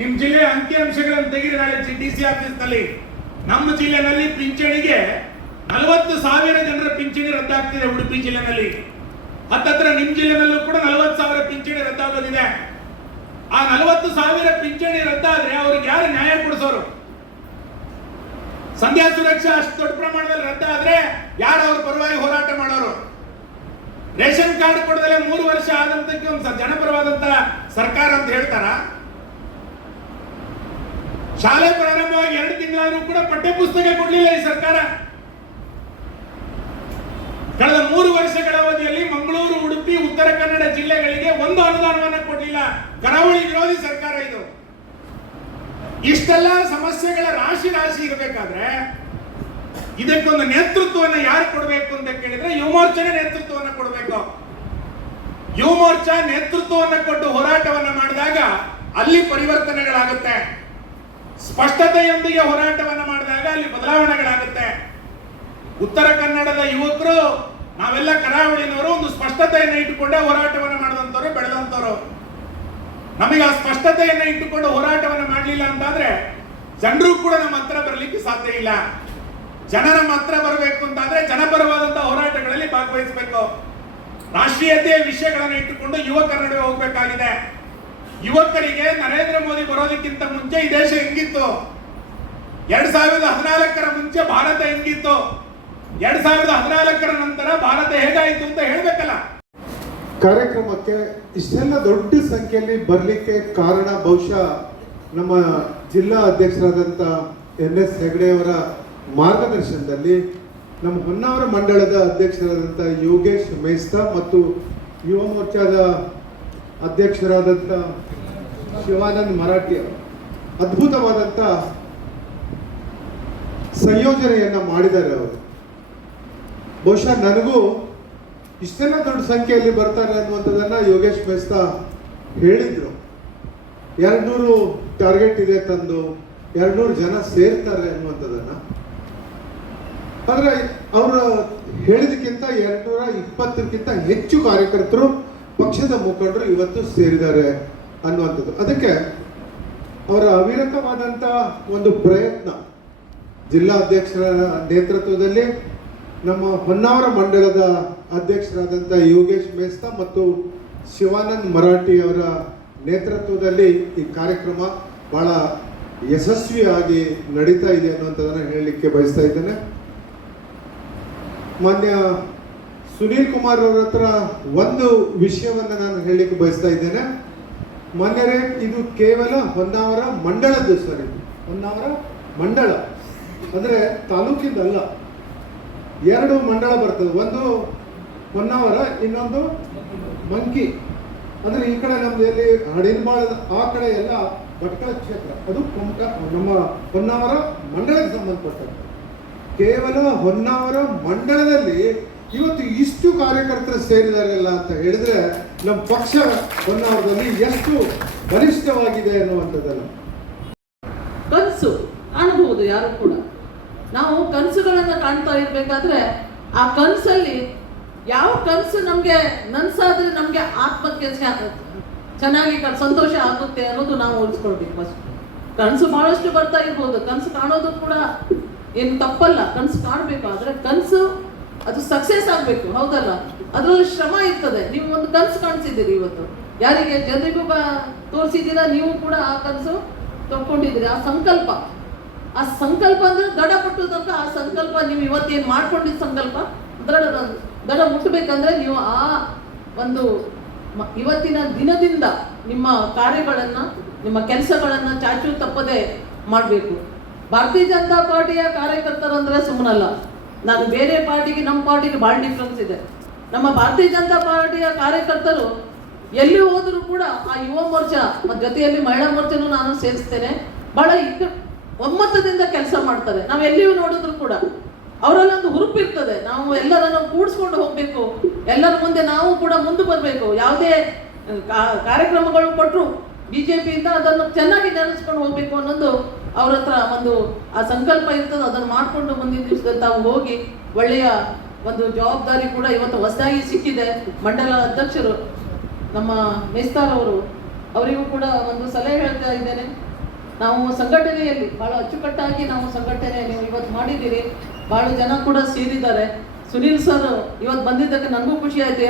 ನಿಮ್ ಜಿಲ್ಲೆಯ ಅಂಕಿಅಂಶಗಳನ್ನು ತೆಗೆದು ನಾಳೆ ಡಿಸಿ ಆಫೀಸ್ ನಲ್ಲಿ ನಮ್ಮ ಜಿಲ್ಲೆನಲ್ಲಿ ಪಿಂಚಣಿಗೆ 40,000 ಜನರ ಪಿಂಚಣಿ ರದ್ದಾಗ್ತಿದೆ. ಉಡುಪಿ ಜಿಲ್ಲೆನಲ್ಲಿ ಹತ್ತತ್ರ ನಿಮ್ ಜಿಲ್ಲೆನಲ್ಲೂ ಕೂಡ 40,000 ಪಿಂಚಣಿ ರದ್ದಾಗೋದಿದೆ. ಆ 40,000 ಪಿಂಚಣಿ ರದ್ದಾದ್ರೆ ಅವ್ರಿಗೆ ಯಾರು ನ್ಯಾಯ ಕೊಡಿಸೋರು? ಸಂಧ್ಯಾ ಸುರಕ್ಷಾ ಅಷ್ಟು ದೊಡ್ಡ ಪ್ರಮಾಣದಲ್ಲಿ ರದ್ದಾದ್ರೆ ಯಾರು ಅವ್ರ ಪರವಾಗಿ ಹೋರಾಟ ಮಾಡೋರು? ರೇಷನ್ ಕಾರ್ಡ್ ಕೊಡದಲ್ಲೇ 3 ವರ್ಷ ಆದಂತಕ್ಕೆ ಒಂದು ಜನಪರವಾದಂತ ಸರ್ಕಾರ ಅಂತ ಹೇಳ್ತಾರ? ಶಾಲೆ ಪ್ರಾರಂಭವಾಗಿ 2 ತಿಂಗಳಾದ್ರೂ ಕೂಡ ಪಠ್ಯ ಪುಸ್ತಕ ಕೊಡ್ಲಿಲ್ಲ ಈ ಸರ್ಕಾರ. ಕಳೆದ 3 ವರ್ಷಗಳ ಅವಧಿಯಲ್ಲಿ ಮಂಗಳೂರು, ಉಡುಪಿ, ಉತ್ತರ ಕನ್ನಡ ಜಿಲ್ಲೆಗಳಿಗೆ ಒಂದು ಅನುದಾನವನ್ನು ಕೊಡಲಿಲ್ಲ. ಕರಾವಳಿ ವಿರೋಧಿ ಸರ್ಕಾರ ಇದು. ಇಷ್ಟೆಲ್ಲ ಸಮಸ್ಯೆಗಳ ರಾಶಿ ಇರಬೇಕಾದ್ರೆ ಇದಕ್ಕೊಂದು ನೇತೃತ್ವವನ್ನು ಯಾರು ಕೊಡಬೇಕು ಅಂತ ಕೇಳಿದ್ರೆ ಯುವ ಮೋರ್ಚಾನೇ ನೇತೃತ್ವವನ್ನು ಕೊಡಬೇಕು. ಯುವ ಮೋರ್ಚಾ ನೇತೃತ್ವವನ್ನು ಕೊಟ್ಟು ಹೋರಾಟವನ್ನು ಮಾಡಿದಾಗ ಅಲ್ಲಿ ಪರಿವರ್ತನೆಗಳಾಗುತ್ತೆ. ಸ್ಪಷ್ಟತೆಯೊಂದಿಗೆ ಹೋರಾಟವನ್ನು ಮಾಡಿದಾಗ ಅಲ್ಲಿ ಬದಲಾವಣೆಗಳಾಗುತ್ತೆ. ಉತ್ತರ ಕನ್ನಡದ ಯುವಕರು ನಾವೆಲ್ಲ ಕರಾವಳಿನವರು ಒಂದು ಸ್ಪಷ್ಟತೆಯನ್ನು ಇಟ್ಟುಕೊಂಡೇ ಹೋರಾಟವನ್ನು ಮಾಡಿದಂತವರು, ಬೆಳೆದಂತವರು. ನಮಗೆ ಆ ಸ್ಪಷ್ಟತೆಯನ್ನು ಇಟ್ಟುಕೊಂಡು ಹೋರಾಟವನ್ನು ಮಾಡಲಿಲ್ಲ ಅಂತಾದ್ರೆ ಜನರು ಕೂಡ ನಮ್ಮ ಹತ್ರ ಬರಲಿಕ್ಕೆ ಸಾಧ್ಯ ಇಲ್ಲ. ಜನರ ಹತ್ರ ಬರಬೇಕು ಅಂತಾದ್ರೆ ಜನಪರವಾದಂತಹ ಹೋರಾಟಗಳಲ್ಲಿ ಭಾಗವಹಿಸಬೇಕು. ರಾಷ್ಟ್ರೀಯತೆಯ ವಿಷಯಗಳನ್ನು ಇಟ್ಟುಕೊಂಡು ಯುವಕರ ನಡುವೆ ಹೋಗಬೇಕಾಗಿದೆ. ಯುವಕರಿಗೆ ನರೇಂದ್ರ ಮೋದಿ ಬರೋದಕ್ಕಿಂತ ಮುಂಚೆ ಈ ದೇಶ ಹೆಂಗಿತ್ತು? 2014 ಮುಂಚೆ ಭಾರತ ಹೆಂಗಿತ್ತು? 2014 ನಂತರ ಭಾರತ ಹೇಗಾಯಿತು ಅಂತ ಹೇಳ್ಬೇಕಲ್ಲ. ಕಾರ್ಯಕ್ರಮಕ್ಕೆ ಇಷ್ಟೆಲ್ಲ ದೊಡ್ಡ ಸಂಖ್ಯೆಯಲ್ಲಿ ಬರಲಿಕ್ಕೆ ಕಾರಣ ಬಹುಶಃ ನಮ್ಮ ಜಿಲ್ಲಾ ಅಧ್ಯಕ್ಷರಾದಂಥ NS ಹೆಗಡೆ ಅವರ ಮಾರ್ಗದರ್ಶನದಲ್ಲಿ ನಮ್ಮ ಹೊನ್ನಾವರ ಮಂಡಳದ ಅಧ್ಯಕ್ಷರಾದಂಥ ಯೋಗೇಶ್ ಮೇಸ್ತಾ ಮತ್ತು ಯುವ ಮೋರ್ಚಾದ ಅಧ್ಯಕ್ಷರಾದಂಥ ಶಿವಾನಂದ್ ಮರಾಠಿ ಅದ್ಭುತವಾದಂಥ ಸಂಯೋಜನೆಯನ್ನು ಮಾಡಿದ್ದಾರೆ ಅವರು. ಬಹುಶಃ ನನಗೂ ಇಷ್ಟೆಲ್ಲ ದೊಡ್ಡ ಸಂಖ್ಯೆಯಲ್ಲಿ ಬರ್ತಾರೆ ಅನ್ನುವಂಥದ್ದನ್ನು ಯೋಗೇಶ್ ಮೇಸ್ತಾ ಹೇಳಿದರು. 200 ಟಾರ್ಗೆಟ್ ಇದೆ ತಂದು 200 ಜನ ಸೇರ್ತಾರೆ ಅನ್ನುವಂಥದ್ದನ್ನು. ಆದರೆ ಅವರು ಹೇಳಿದಕ್ಕಿಂತ 220ಕ್ಕಿಂತ ಹೆಚ್ಚು ಕಾರ್ಯಕರ್ತರು, ಪಕ್ಷದ ಮುಖಂಡರು ಇವತ್ತು ಸೇರಿದ್ದಾರೆ ಅನ್ನುವಂಥದ್ದು. ಅದಕ್ಕೆ ಅವರ ಅವಿರತವಾದಂಥ ಒಂದು ಪ್ರಯತ್ನ ಜಿಲ್ಲಾಧ್ಯಕ್ಷರ ನೇತೃತ್ವದಲ್ಲಿ ನಮ್ಮ ಹೊನ್ನಾವರ ಮಂಡಳದ ಅಧ್ಯಕ್ಷರಾದಂಥ ಯೋಗೇಶ್ ಮೇಸ್ತಾ ಮತ್ತು ಶಿವಾನಂದ್ ಮರಾಠಿ ಅವರ ನೇತೃತ್ವದಲ್ಲಿ ಈ ಕಾರ್ಯಕ್ರಮ ಬಹಳ ಯಶಸ್ವಿಯಾಗಿ ನಡೀತಾ ಇದೆ ಅನ್ನುವಂಥದ್ದನ್ನು ಹೇಳಲಿಕ್ಕೆ ಬಯಸ್ತಾ ಇದ್ದೇನೆ. ಮಾನ್ಯ ಸುನೀಲ್ ಕುಮಾರ್ ಅವರ ಹತ್ರ ಒಂದು ವಿಷಯವನ್ನು ನಾನು ಹೇಳಲಿಕ್ಕೆ ಬಯಸ್ತಾ ಇದ್ದೇನೆ. ಮಾನ್ಯರೇ, ಇದು ಕೇವಲ ಹೊನ್ನಾವರ ಮಂಡಳದ್ದು ಸರ್. ಇದು ಹೊನ್ನಾವರ ಮಂಡಳ ಅಂದರೆ ತಾಲೂಕಿಂದಲ್ಲ. 2 ಮಂಡಳ ಬರ್ತದೆ. ಒಂದು ಹೊನ್ನಾವರ, ಇನ್ನೊಂದು ಮಂಕಿ. ಅಂದರೆ ಈ ಕಡೆ ನಮ್ದು ಎಲ್ಲಿ ಹಡಿನ್ಬಾಳದ ಆ ಕಡೆ ಎಲ್ಲ ಭಟ್ಕಳ ಕ್ಷೇತ್ರ, ಅದು ನಮ್ಮ ಹೊನ್ನಾವರ ಮಂಡಳಕ್ಕೆ ಸಂಬಂಧಪಟ್ಟದ್ದು. ಕೇವಲ ಹೊನ್ನಾವರ ಮಂಡಳದಲ್ಲಿ ಇವತ್ತು ಇಷ್ಟು ಕಾರ್ಯಕರ್ತರು ಸೇರಿದಾರಲ್ಲ ಅಂತ ಹೇಳಿದ್ರೆ ನಮ್ಮ ಪಕ್ಷ ಹೊನ್ನಾವರದಲ್ಲಿ ಎಷ್ಟು ಬಲಿಷ್ಠವಾಗಿದೆ ಅನ್ನುವಂಥದ್ದಲ್ಲ. ಕನಸು ಕಾಣಬಹುದು ಯಾರು ಕೂಡ. ನಾವು ಕನಸುಗಳನ್ನು ಕಾಣ್ತಾ ಇರ್ಬೇಕಾದ್ರೆ ಆ ಕನಸಲ್ಲಿ ಯಾವ ಕನಸು ನಮ್ಗೆ ನನ್ಸಾದ್ರೆ ನಮ್ಗೆ ಆತ್ಮಕ್ಕೆ ಚೆನ್ನಾಗಿ ಸಂತೋಷ ಆಗುತ್ತೆ ಅನ್ನೋದು ನಾವು ಉಳಿಸ್ಕೊಳ್ಬೇಕು. ಫಸ್ಟ್ ಕನಸು ಬಹಳಷ್ಟು ಬರ್ತಾ ಇರ್ಬೋದು. ಕನಸು ಕಾಣೋದು ಕೂಡ ಏನು ತಪ್ಪಲ್ಲ. ಕನಸು ಕಾಣಬೇಕು. ಆದ್ರೆ ಕನಸು ಅದು ಸಕ್ಸೆಸ್ ಆಗ್ಬೇಕು, ಹೌದಲ್ಲ? ಅದರಲ್ಲಿ ಶ್ರಮ ಇರ್ತದೆ. ನೀವು ಒಂದು ಕನಸು ಕಾಣಿಸಿದ್ದೀರಿ ಇವತ್ತು, ಯಾರಿಗೆ ಜನರಿಗೂ ತೋರಿಸಿದ್ದೀರಾ, ನೀವು ಕೂಡ ಆ ಕನಸು ತಗೊಂಡಿದ್ದೀರಿ. ಆ ಸಂಕಲ್ಪ ಅಂದ್ರೆ ದಡ ಮುಟ್ಟುದಂತ. ಆ ಸಂಕಲ್ಪ ನೀವು ಇವತ್ತೇನು ಮಾಡ್ಕೊಂಡಿದ್ದ ಸಂಕಲ್ಪ ದಡ ಮುಟ್ಟಬೇಕಂದ್ರೆ ನೀವು ಆ ಒಂದು ಇವತ್ತಿನ ದಿನದಿಂದ ನಿಮ್ಮ ಕಾರ್ಯಗಳನ್ನ, ನಿಮ್ಮ ಕೆಲಸಗಳನ್ನ ಚಾಚು ತಪ್ಪದೆ ಮಾಡಬೇಕು. ಭಾರತೀಯ ಜನತಾ ಪಾರ್ಟಿಯ ಕಾರ್ಯಕರ್ತರಂದ್ರೆ ಸುಮ್ಮನಲ್ಲ. ನಾನು ಬೇರೆ ಪಾರ್ಟಿಗೆ, ನಮ್ಮ ಪಾರ್ಟಿಗೆ ಭಾಳ ಡಿಫ್ರೆನ್ಸ್ ಇದೆ. ನಮ್ಮ ಭಾರತೀಯ ಜನತಾ ಪಾರ್ಟಿಯ ಕಾರ್ಯಕರ್ತರು ಎಲ್ಲಿ ಹೋದರೂ ಕೂಡ ಆ ಯುವ ಮೋರ್ಚಾ ಮತ್ತು ಜೊತೆಯಲ್ಲಿ ಮಹಿಳಾ ಮೋರ್ಚಾನು ನಾನು ಸೇರಿಸ್ತೇನೆ, ಬಹಳ ಒಮ್ಮತದಿಂದ ಕೆಲಸ ಮಾಡ್ತಾರೆ. ನಾವು ಎಲ್ಲಿಯೂ ನೋಡಿದ್ರು ಕೂಡ ಅವರಲ್ಲೊಂದು ಹುರುಪಿರ್ತದೆ. ನಾವು ಎಲ್ಲರನ್ನು ಕೂಡಿಸ್ಕೊಂಡು ಹೋಗ್ಬೇಕು, ಎಲ್ಲರ ಮುಂದೆ ನಾವು ಕೂಡ ಮುಂದೆ ಬರಬೇಕು. ಯಾವುದೇ ಕಾರ್ಯಕ್ರಮಗಳು ಕೊಟ್ಟರು ಬಿಜೆಪಿಯಿಂದ ಅದನ್ನು ಚೆನ್ನಾಗಿ ನೆನೆಸ್ಕೊಂಡು ಹೋಗ್ಬೇಕು ಅನ್ನೋದು ಅವ್ರ ಹತ್ರ ಒಂದು ಆ ಸಂಕಲ್ಪ ಇರ್ತದೆ. ಅದನ್ನು ಮಾಡಿಕೊಂಡು ಮುಂದಿನ ದಿವಸದಲ್ಲಿ ತಾವು ಹೋಗಿ ಒಳ್ಳೆಯ ಒಂದು ಜವಾಬ್ದಾರಿ ಕೂಡ ಇವತ್ತು ಹೊಸದಾಗಿ ಸಿಕ್ಕಿದೆ. ಮಂಡಲ ಅಧ್ಯಕ್ಷರು ನಮ್ಮ ಮೇಸ್ತಾರ್ ಅವರು, ಅವರಿಗೂ ಕೂಡ ಒಂದು ಸಲಹೆ ಹೇಳ್ತಾ ಇದ್ದೇನೆ. ನಾವು ಸಂಘಟನೆಯಲ್ಲಿ ಭಾಳ ಅಚ್ಚುಕಟ್ಟಾಗಿ ನಾವು ಸಂಘಟನೆ ನೀವು ಇವತ್ತು ಮಾಡಿದ್ದೀರಿ. ಭಾಳ ಜನ ಕೂಡ ಸೇರಿದ್ದಾರೆ. ಸುನೀಲ್ ಸರ್ ಇವತ್ತು ಬಂದಿದ್ದಕ್ಕೆ ನನಗೂ ಖುಷಿ ಆಯಿತು.